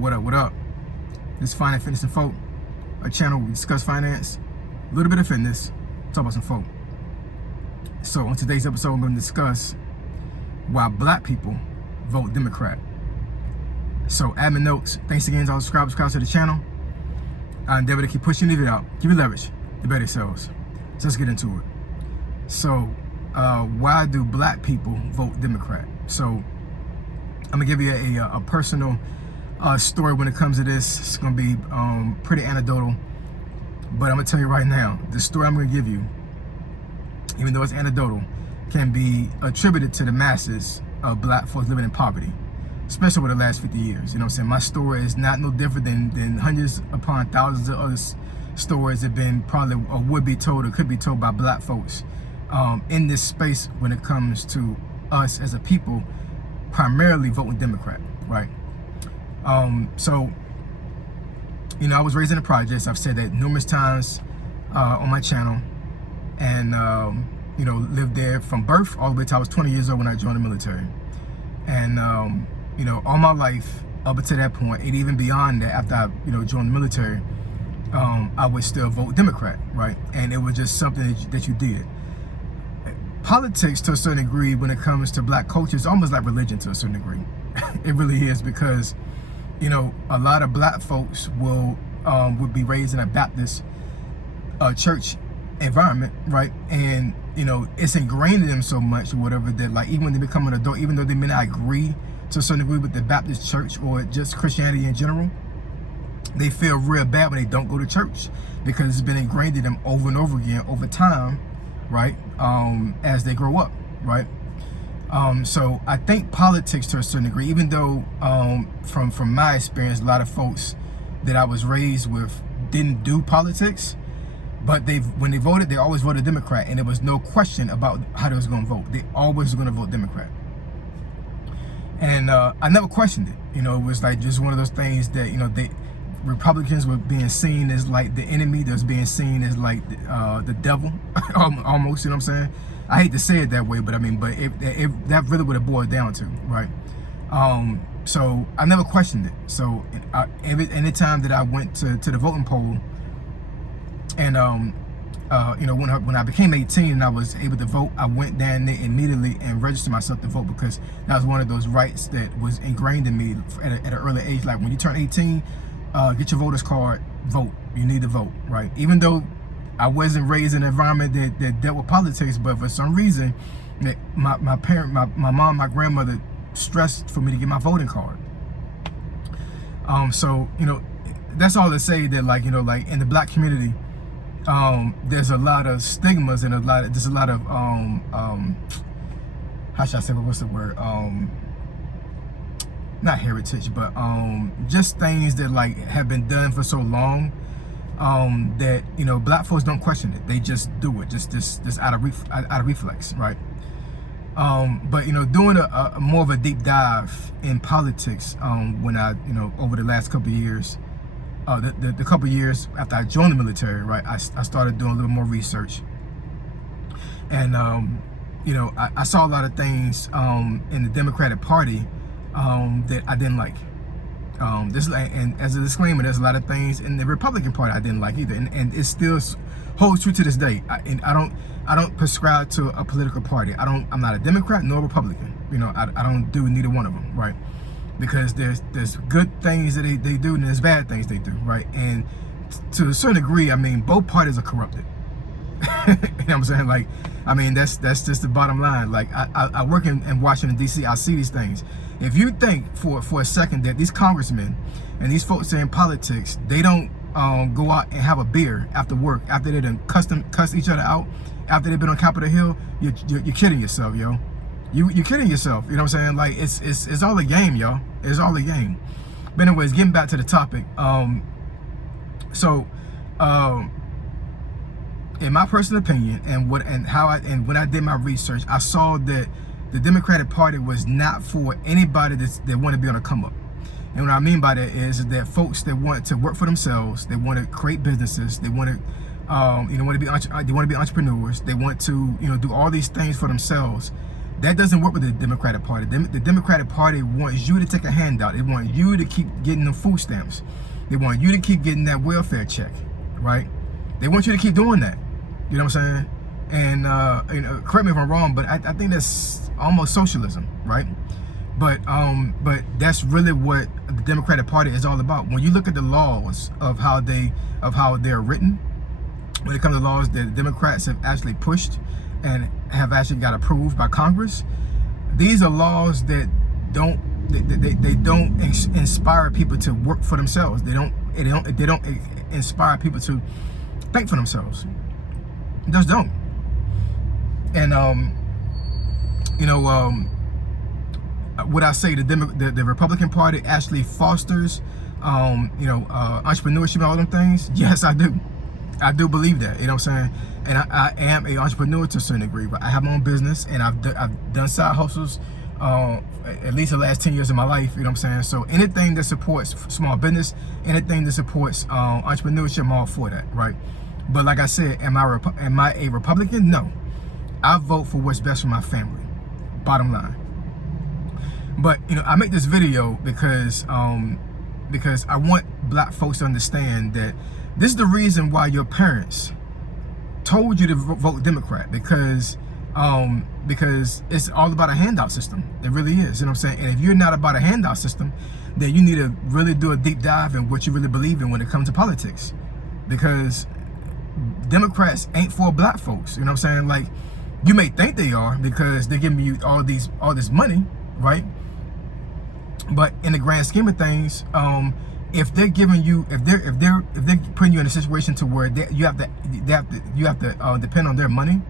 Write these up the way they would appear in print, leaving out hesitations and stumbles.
What up, what up? This is Finance, Fitness, and Folk, a channel where we discuss finance, a little bit of fitness, talk about some folk. So on today's episode, I'm going to discuss why black people vote Democrat. So admin notes, thanks again to all the subscribers to the channel. I endeavor to keep pushing the video out, keep it leverage, the better it sells. So let's get into it. So why do black people vote Democrat? So I'm gonna give you a personal story when it comes to this. It's gonna be pretty anecdotal, but I'm gonna tell you right now, the story I'm gonna give you, even though it's anecdotal, can be attributed to the masses of black folks living in poverty, especially over the last 50 years. You know what I'm saying? My story is not no different than hundreds upon thousands of other stories that have been probably or would be told or could be told by black folks in this space when it comes to us as a people primarily voting Democrat, right? So, you know, I was raised in the projects. I've said that numerous times on my channel, and you know, lived there from birth all the way till I was 20 years old when I joined the military. And you know, all my life up until that point, and even beyond that, after I joined the military, I would still vote Democrat, right? And it was just something that you did. Politics, to a certain degree, when it comes to black culture, is almost like religion to a certain degree. It really is, because you know, a lot of black folks would be raised in a Baptist church environment, right? And you know, it's ingrained in them so much or whatever that, like, even when they become an adult, even though they may not agree to a certain degree with the Baptist church or just Christianity in general, they feel real bad when they don't go to church, because it's been ingrained in them over and over again over time, right? As they grow up, right? So I think politics, to a certain degree, even though from my experience, a lot of folks that I was raised with didn't do politics, but when they voted, they always voted Democrat, and there was no question about how they was going to vote. They always were going to vote Democrat. And I never questioned it. You know, it was like just one of those things that, you know, Republicans were being seen as like the enemy. That was being seen as like the devil, almost. You know what I'm saying? I hate to say it that way, but I mean, but that really would have boiled down to, right? So I never questioned it. So any time that I went to the voting poll, and you know, when I became 18 and I was able to vote, I went down there immediately and registered myself to vote, because that was one of those rights that was ingrained in me at an early age. Like, when you turn 18, get your voter's card, vote. You need to vote, right? Even though I wasn't raised in an environment that dealt with politics, but for some reason, my mom, my grandmother stressed for me to get my voting card. So, you know, that's all to say that, like, you know, like in the black community, there's a lot of stigmas and there's a lot of how should I say, what's the word? Not heritage, but just things that like have been done for so long, that, you know, black folks don't question it. They just do it, just out of reflex, right? But you know, doing a more of a deep dive in politics, when I, you know, over the last couple of years, the couple of years after I joined the military, right, I started doing a little more research, and you know, I saw a lot of things in the Democratic Party that I didn't like. And as a disclaimer, there's a lot of things in the Republican Party I didn't like either, and it still holds true to this day. I don't prescribe to a political party. I'm not a Democrat nor a Republican. You know, I don't do neither one of them, right? Because there's good things that they do, and there's bad things they do, right? And to a certain degree, I mean, both parties are corrupted. You know what I'm saying? Like, I mean, that's just the bottom line. Like, I work in Washington, D.C. I see these things. If you think for a second that these congressmen and these folks that are in politics, they don't go out and have a beer after work, after they done cuss each other out, after they've been on Capitol Hill, you're kidding yourself, yo. You're kidding yourself. You know what I'm saying? Like, it's all a game, y'all. It's all a game. But anyways, getting back to the topic. So in my personal opinion, and when I did my research, I saw that the Democratic Party was not for anybody that want to be on a come up. And what I mean by that is that folks that want to work for themselves, they want to create businesses, they want to they want to be entrepreneurs, they want to do all these things for themselves, That doesn't work with the Democratic Party. The Democratic Party wants you to take a handout. They want you to keep getting them food stamps. They want you to keep getting that welfare check, right? They want you to keep doing that. You know what I'm saying? And correct me if I'm wrong, but I think that's almost socialism, right? But that's really what the Democratic Party is all about. When you look at the laws of how they're written, when it comes to laws that the Democrats have actually pushed and have actually got approved by Congress, these are laws that don't inspire people to work for themselves. They don't inspire people to think for themselves. They just don't. And what I say, the Republican Party actually fosters entrepreneurship and all them things. Yes, I do. I do believe that. You know what I'm saying? And I am an entrepreneur to a certain degree. But I have my own business, and I've done side hustles at least the last 10 years of my life. You know what I'm saying? So anything that supports small business, anything that supports entrepreneurship, I'm all for that, right? But like I said, am I a Republican? No. I vote for what's best for my family. Bottom line. But I make this video because I want black folks to understand that this is the reason why your parents told you to vote Democrat, because it's all about a handout system. It really is. You know what I'm saying? And if you're not about a handout system, then you need to really do a deep dive in what you really believe in when it comes to politics, because Democrats ain't for black folks. You know what I'm saying? Like, you may think they are because they're giving you all this money, right? But in the grand scheme of things, if they're giving you, if they're putting you in a situation to where you have to depend on their money,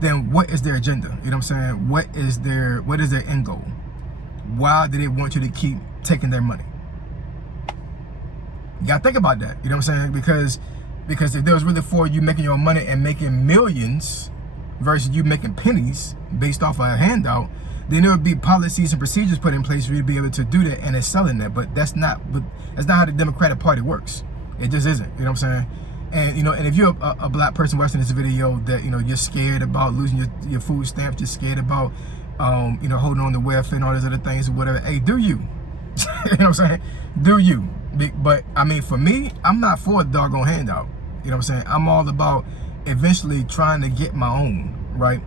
then what is their agenda? You know what I'm saying? What is their end goal? Why do they want you to keep taking their money? You gotta think about that. You know what I'm saying? Because if there was really for you making your own money and making millions versus you making pennies based off of a handout, then there would be policies and procedures put in place for you to be able to do that and excelling that. But that's not how the Democratic Party works. It just isn't. You know what I'm saying? And and if you're a black person watching this video that you're scared about losing your food stamps, you're scared about holding on to welfare and all these other things or whatever. Hey, do you? You know what I'm saying? Do you? But I mean, for me, I'm not for a doggone handout. You know what I'm saying? I'm all about eventually trying to get my own, right?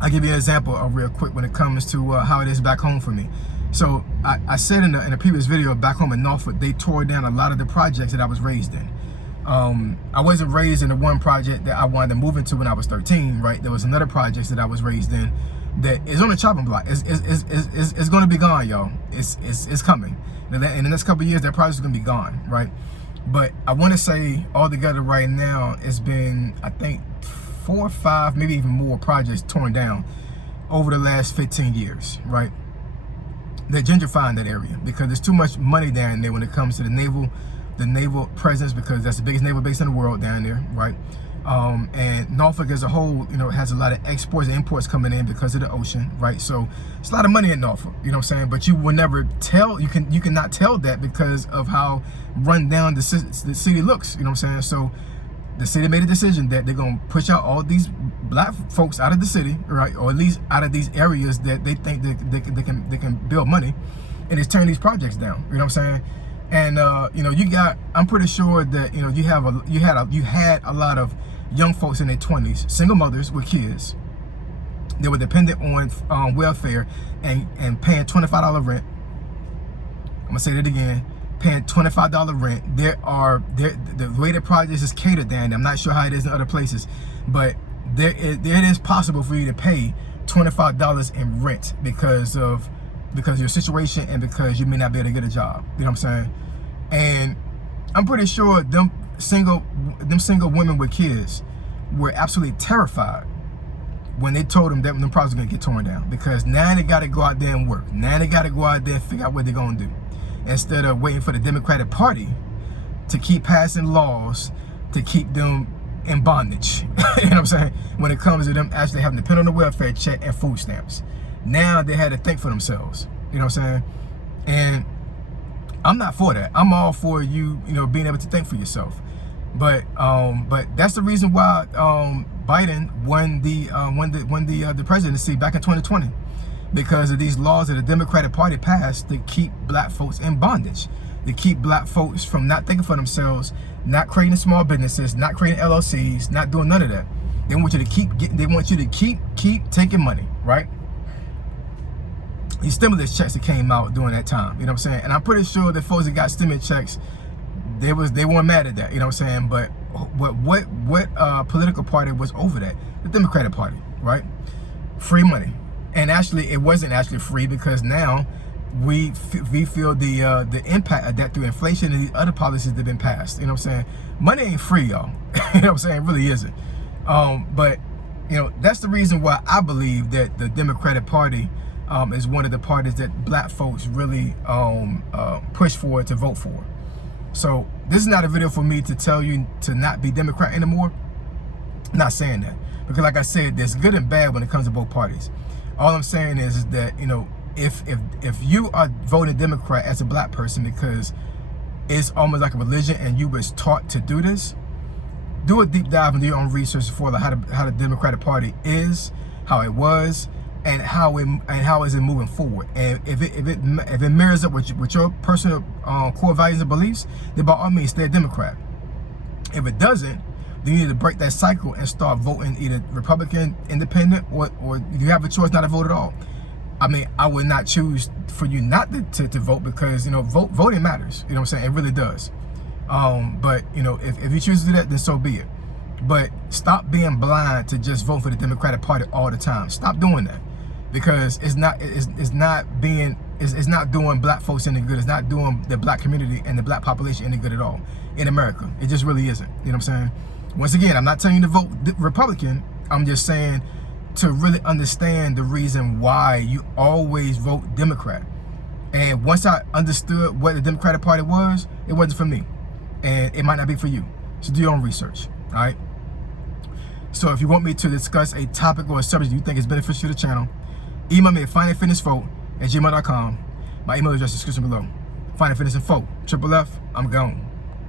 I'll give you an example real quick when it comes to how it is back home for me. So I said in a previous video, back home in Norfolk, they tore down a lot of the projects that I was raised in. I wasn't raised in the one project that I wanted to move into when I was 13, right? There was another project that I was raised in that is on the chopping block. It's going to be gone, y'all. It's coming. In the next couple of years, that project is going to be gone, right? But I want to say altogether right now, it's been, I think, 4 or 5, maybe even more projects torn down over the last 15 years, right? They're gentrifying that area because there's too much money down there when it comes to the naval presence, because that's the biggest naval base in the world down there, right? And Norfolk as a whole, has a lot of exports and imports coming in because of the ocean, right? So it's a lot of money in Norfolk, you know what I'm saying? But you will never tell, you cannot tell that because of how run down the city looks, you know what I'm saying? So the city made a decision that they're going to push out all these black folks out of the city, right? Or at least out of these areas that they think they can build money, and it's turning these projects down, you know what I'm saying? And I'm pretty sure that you had a lot of young folks in their 20s, single mothers with kids. They were dependent on welfare and paying $25 rent. I'm gonna say that again, paying $25 rent. The way the projects is catered down there, I'm not sure how it is in other places, but it is possible for you to pay $25 in rent because of your situation and because you may not be able to get a job. You know what I'm saying? And I'm pretty sure them single women with kids were absolutely terrified when they told them that them projects were gonna get torn down, because now they gotta go out there and work. Now they gotta go out there and figure out what they're gonna do, instead of waiting for the Democratic Party to keep passing laws to keep them in bondage. You know what I'm saying? When it comes to them actually having to depend on the welfare check and food stamps. Now they had to think for themselves. You know what I'm saying? And I'm not for that. I'm all for you, being able to think for yourself. But that's the reason why Biden won the presidency back in 2020 because of these laws that the Democratic Party passed to keep black folks in bondage, to keep black folks from not thinking for themselves, not creating small businesses, not creating LLCs, not doing none of that. They want you to keep taking money, right? These stimulus checks that came out during that time, you know what I'm saying? And I'm pretty sure the folks that got stimulus checks, they weren't mad at that, you know what I'm saying? But what political party was over that? The Democratic Party, right? Free money. And actually, it wasn't actually free, because now we feel the impact of that through inflation and the other policies that have been passed. You know what I'm saying? Money ain't free, y'all. You know what I'm saying? It really isn't. But you know, that's the reason why I believe that the Democratic Party is one of the parties that black folks really push for to vote for. So this is not a video for me to tell you to not be Democrat anymore. I'm not saying that, because like I said, there's good and bad when it comes to both parties. All I'm saying is that, you know, if you are voting Democrat as a black person because it's almost like a religion and you was taught to do this, do a deep dive into your own research for like how the Democratic Party is, how it was, and how is it moving forward. And if it mirrors up with your personal core values and beliefs, then by all means stay a Democrat. If it doesn't, then you need to break that cycle and start voting either Republican, Independent, or you have a choice not to vote at all. I mean, I would not choose for you not to vote, because, you know, voting matters. You know what I'm saying? It really does. But, you know, if you choose to do that, then so be it. But stop being blind to just vote for the Democratic Party all the time. Stop doing that, because it's not doing black folks any good. It's not doing the black community and the black population any good at all in America. It just really isn't. You know what I'm saying? Once again, I'm not telling you to vote Republican. I'm just saying to really understand the reason why you always vote Democrat. And once I understood what the Democratic Party was, it wasn't for me. And it might not be for you. So do your own research, all right? So if you want me to discuss a topic or a subject you think is beneficial to the channel, email me at finandfitnessfolk@gmail.com. My email address is in the description below. Find and Fitness and Folk, Triple F, I'm gone.